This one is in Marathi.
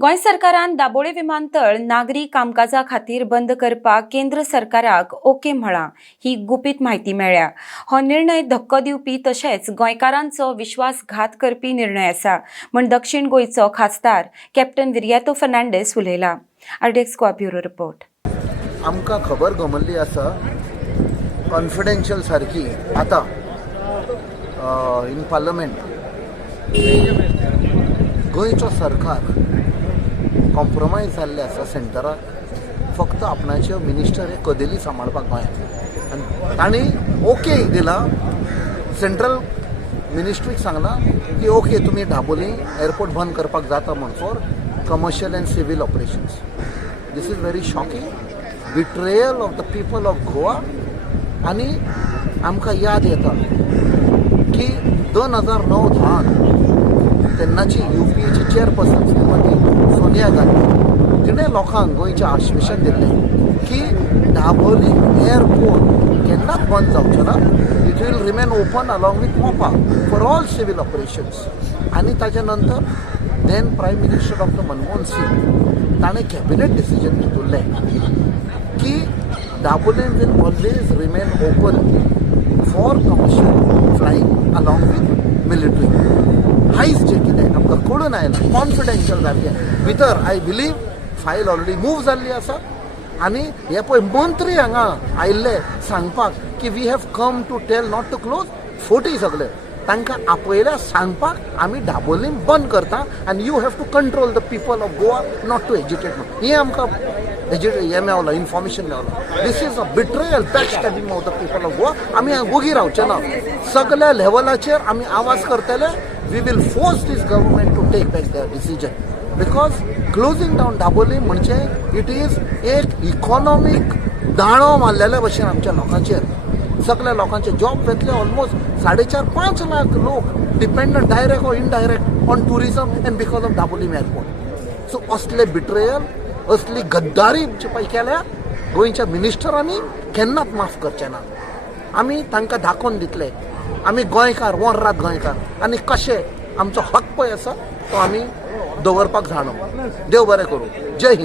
गोंय सरकारान दाबोळे विमानतळ नागरी कामकाजा खातीर बंद करपाक केंद्र सरकाराक ओके म्हळां ही गुपीत म्हायती मेळ्ळ्या। हो निर्णय धक्को दिवपी तशेंच गोंयकारांचो विश्वासघात करपी निर्णय आसा म्हण दक्षिण गोंयचो खासदार कॅप्टन विर्यातो फर्नांडीस उलयला। RDX Goa bureau report. आमकां खबर गमल्ली आसा कॉन्फिडेन्शियल सारकी आतां इन पार्लमेंट गोंयचो सरकार कॉम्प्रोमायज जाल्ले आसा सेंटराक फक्त आपणाचे मिनिस्टर हे कदेली सांबाळपाक गोंयांत आनी तांणी ओके दिला। सेंट्रल मिनिस्ट्रीक सांगला की ओके तुमी दाबोली एअरपोर्ट बंद करपाक जाता म्हण for commercial end civil operations. This is very shocking betrayal of the people of Goa. आनी आमकां याद येता की 2009-10 तेन्नाची UPAची चेअरपर्सन श्रीमती सोनिया गांधी तिणें लोकांक गोंयचें आश्वासन दिल्लें की दाबोली एअरपोर्ट केन्नाच बंद जावचें ना। It will remain open along with Mopa for all civil operations. आनी ताजे नंतर then prime minister doctor Manmohan Singh ताणें कॅबिनेट डिसिजन घेतिल्लें की Dabolim will always remain open for commercial flying along with military. हायस जे कितें आमकां कळून आयलां कॉन्फिडेन्शियल जाल्लें भितर I believe file already move जाल्ली आसा। आनी हे पळय मंत्री हांगा आयिल्ले सांगपाक की we have come to tell not to close फोटी सगळे तांकां आपयल्या सांगपाक आमी दाबोलीम बंद करता आनी you have to control the people of Goa not to educate हें आमकां हें मेवलां इन्फॉर्मेशन मेवलां। This is a betrayal back stabbing of the people of Goa. आमी हांगा वोगी रावचे ना सगळ्या लेवलाचेर आमी आवाज करतले। We will force this government to take back their decision because closing down Dabolim म्हणजे इट इज एक इकॉनॉमीक दाणो मारलेल्या भशेन आमच्या लोकांचेर सगळ्या लोकांचे जॉब वेतले। ऑलमोस्ट 4.5-5 लाख लोक dependent direct or indirect on tourism end because of Dabolim airport. So असले बिट्रेयल असली गद्दारी केल्या गोंयच्या मिनिस्टरांनी केन्नाच माफ करचे ना। आमी तांकां दाखोवन दितले आमी गोंयकार वर्रात गोंयकार आनी कशें आमचो हक्क पळय आसा तो आमी दवरपाक जाणो। देव बरें करूं।